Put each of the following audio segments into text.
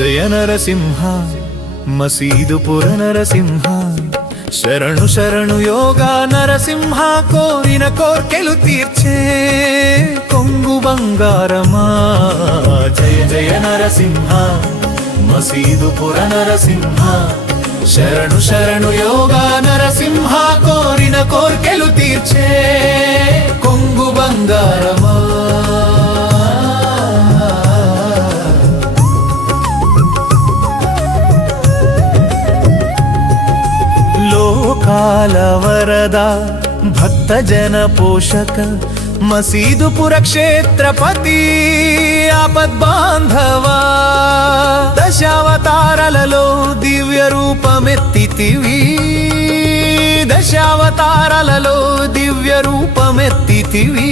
జయ నరసింహ మసీదు పుర నరసింహ శరణు శరణు యోగా నరసింహ కోరిన కోర్కెలు తీర్చే కొంగు బంగారమా జయ జయ నరసింహ మసీదు పుర నరసింహ శరణు శరణు యోగా నరసింహ కోరిన కోర్కెలు తీర్చే కొంగు బంగారమా లోకాల వరద భక్త జన పోషక మసీదుపుర క్షేత్రపతి ఆపద్బాంధవా దశావతారాలలో దివ్య రూపమెత్తితివి దశావతారాలలో దివ్య రూపమెత్తితివి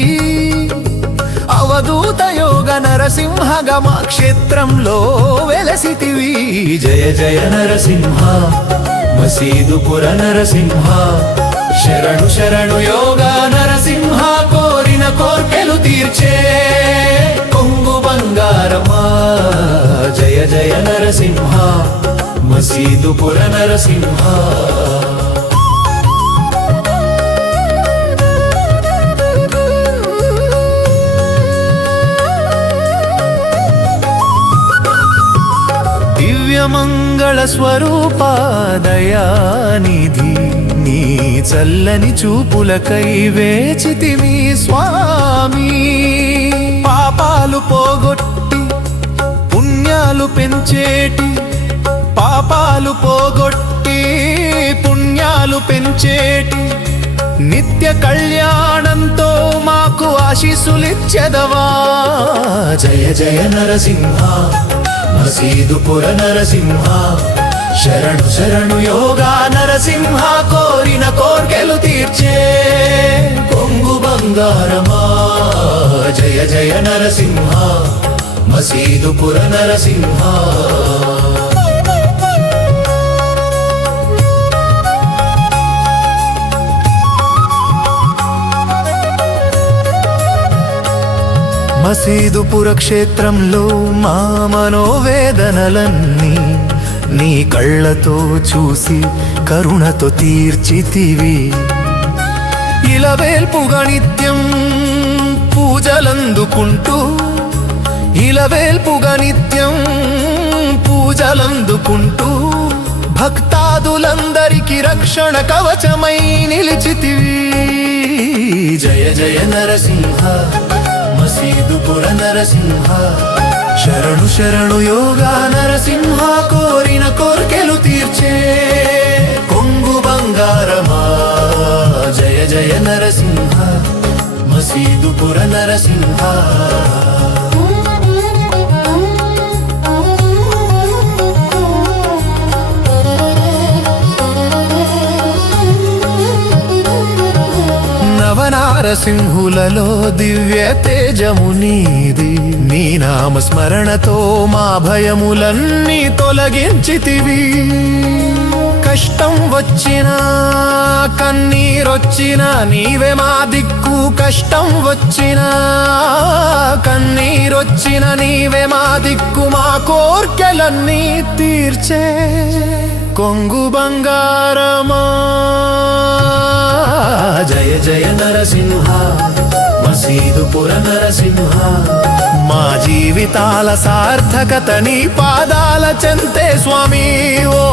అవధూత యోగ నరసింహ గమ క్షేత్రంలో వెలసితివి జయ జయ నరసింహ మసీదుపుర నరసింహ శరణు శరణు యోగా నరసింహ కోరిన కోర్కెలు తీర్చే కొంగు బంగారమా జయ జయ నరసింహ మసీదుపుర నరసింహ దివ్యమంగళ స్వరూప దయానిధి నీ చల్లని చూపులకై వేచితిమి స్వామి పాపాలు పోగొట్టి పుణ్యాలు పెంచేటి పాపాలు పోగొట్టి పుణ్యాలు పెంచేటి నిత్య కళ్యాణంతో మాకు ఆశీస్సులిచ్చెదవా జయ జయ నరసింహ మసీదుపుర నరసింహ శరణు శరణు యోగా నరసింహ కోరిన కోర్కెలు తీర్చే కొంగు బంగారమా జయ జయ నరసింహ మసీదుపుర నరసింహ మసీదుపుర క్షేత్రంలో మా మనోవేదనలన్నీ నీ కళ్ళతో చూసి కరుణతో తీర్చితివి ఇలవేల్పుగా నిత్యం పూజలందుకుంటూ ఇలవేల్పుగా నిత్యం పూజలందుకుంటూ భక్తాదులందరికీ రక్షణ కవచమై నిలిచితివి జయ జయ నరసింహ మసీదుపుర నరసింహ శరణు శరణు యోగా నరసింహ కోరిన కోర్కెలు తీర్చే కొంగు బంగారమా జయ జయ నరసింహ మసీదుపుర నరసింహ నవనారసింహులలో దివ్య తేజము నీది నీ నామస్మరణతో మా భయములన్నీ తొలగించితివి కష్టం వచ్చినా కన్నీరొచ్చినా నీవే మా దిక్కు కష్టం వచ్చినా కన్నీరొచ్చినా నీవే మా దిక్కు మా కోర్కెలన్నీ తీర్చే కొంగు బంగారమా జయ జయ నరసింహ మసీదుపుర నరసింహ మా జీవితాల సార్థకత నీ పాదాల చెంతే స్వామి ఓ